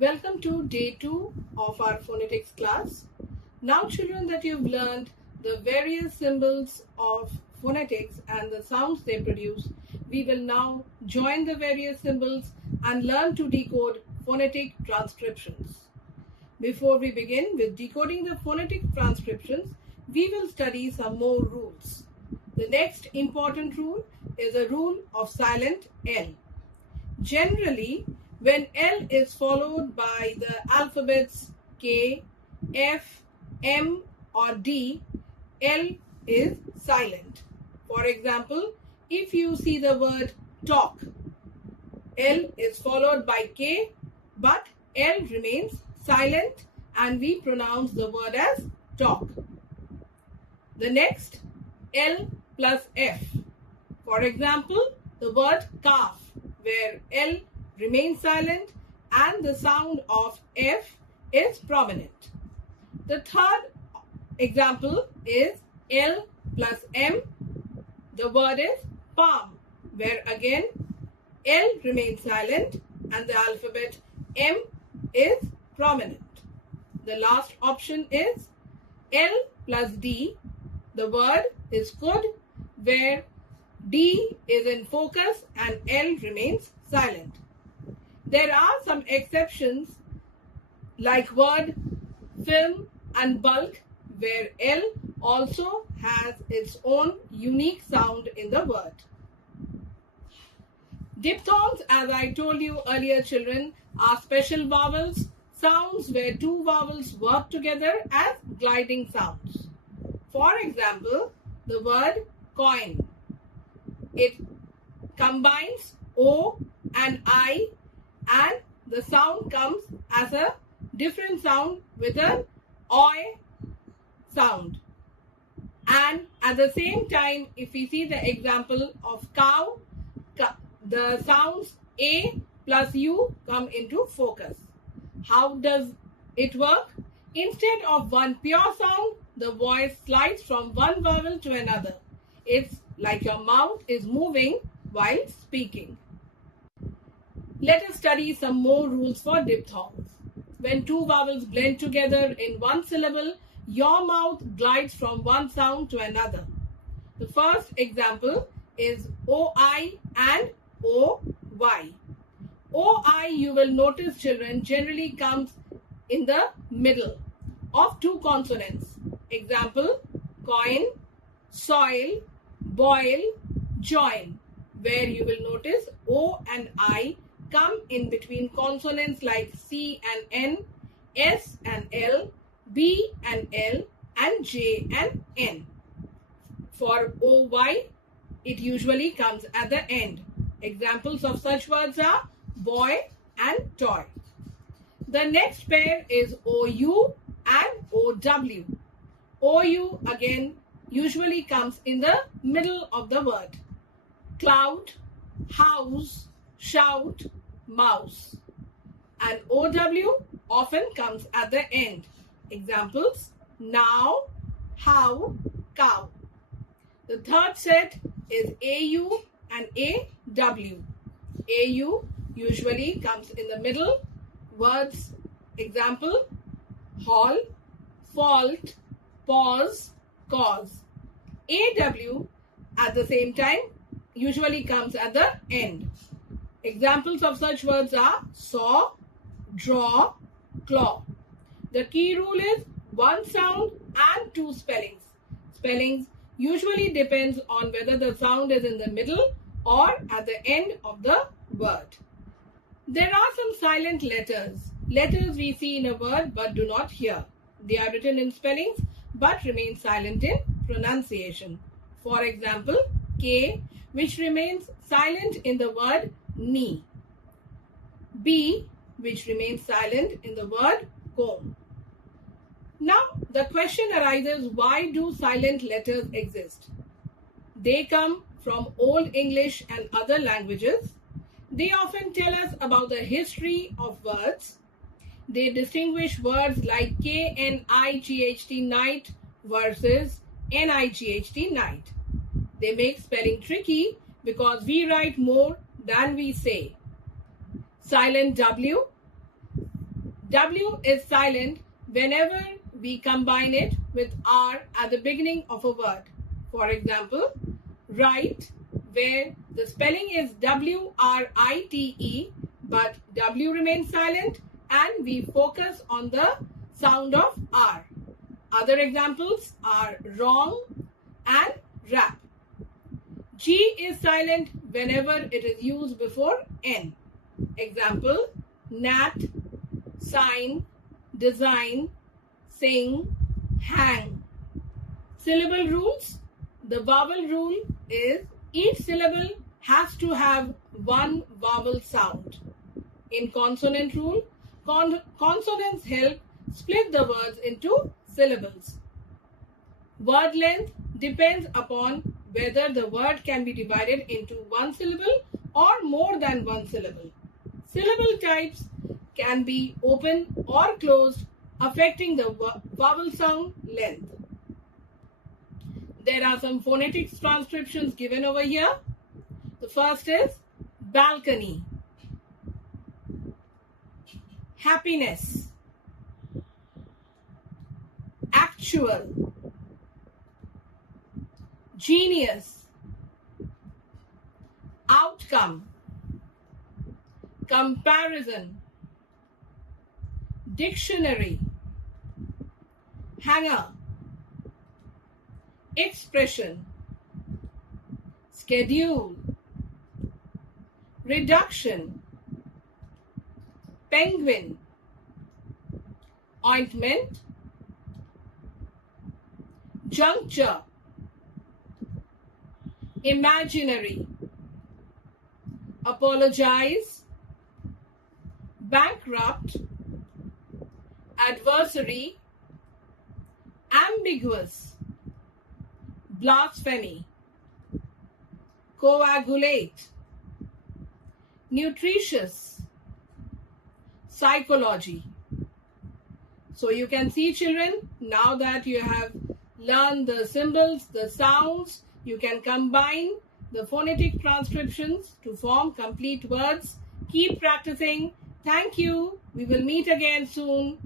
Welcome to day 2 of our phonetics class. Now children, that you've learned the various symbols of phonetics and the sounds they produce, we will now join the various symbols and learn to decode phonetic transcriptions. Before we begin with decoding the phonetic transcriptions, we will study some more rules. The next important rule is a rule of silent L. Generally, when L is followed by the alphabets K, F, M or D, L is silent. For example, if you see the word talk, L is followed by K, but L remains silent and we pronounce the word as talk. The next, L plus F. For example, the word calf, where L remains silent and the sound of F is prominent. The third example is L plus M. The word is palm, where again L remains silent and the alphabet M is prominent. The last option is L plus D. The word is good, where D is in focus and L remains silent. There are some exceptions like word film and bulk, where L also has its own unique sound in the word. Diphthongs, as I told you earlier children, are special vowels, sounds where two vowels work together as gliding sounds. For example, the word coin. It combines O and I, and the sound comes as a different sound with an oi sound. And at the same time, if we see the example of cow, the sounds A plus U come into focus. How does it work? Instead of one pure sound, the voice slides from one vowel to another. It's like your mouth is moving while speaking. Let us study some more rules for diphthongs. When two vowels blend together in one syllable, your mouth glides from one sound to another. The first example is OI and OY. OI, you will notice children, generally comes in the middle of two consonants. Example, coin, soil, boil, join, where you will notice O and I come in between consonants like C and N, S and L, B and L, and J and N. For OY, it usually comes at the end. Examples of such words are boy and toy. The next pair is OU and OW. OU again usually comes in the middle of the word. Cloud, house, shout, mouse. And OW often comes at the end. Examples, now, how, cow. The third set is AU and AW. AU usually comes in the middle. Words, example, hall, fault, pause, cause. AW at the same time usually comes at the end. Examples of such words are saw, draw, claw. The key rule is one sound and two spellings. Spellings usually depends on whether the sound is in the middle or at the end of the word. There are some silent letters. Letters we see in a word but do not hear. They are written in spellings but remain silent in pronunciation. For example, K, which remains silent in the word knee. B, which remains silent in the word comb. Now, the question arises, why do silent letters exist? They come from Old English and other languages. They often tell us about the history of words. They distinguish words like K-N-I-G-H-T night versus N-I-G-H-T night. They make spelling tricky because we write more than we say. Silent W W is silent whenever we combine it with R at the beginning of a word. For example, write, where the spelling is W-R-I-T-E, but W remains silent and we focus on the sound of R. Other examples are wrong and rap. G is silent whenever it is used before N. Example, nat, sign, design, sing, hang. Syllable rules. The vowel rule is each syllable has to have one vowel sound. In consonant rule, consonants help split the words into syllables. Word length depends upon whether the word can be divided into one syllable or more than one syllable. Syllable types can be open or closed, affecting the vowel sound length. There are some phonetics transcriptions given over here. The first is balcony, happiness, actual, genius, outcome, comparison, dictionary, hanger, expression, schedule, reduction, penguin, ointment, juncture, imaginary, apologize, bankrupt, adversary, ambiguous, blasphemy, coagulate, nutritious, psychology. So you can see, children, now that you have learned the symbols, the sounds, you can combine the phonetic transcriptions to form complete words. Keep practicing. Thank you. We will meet again soon.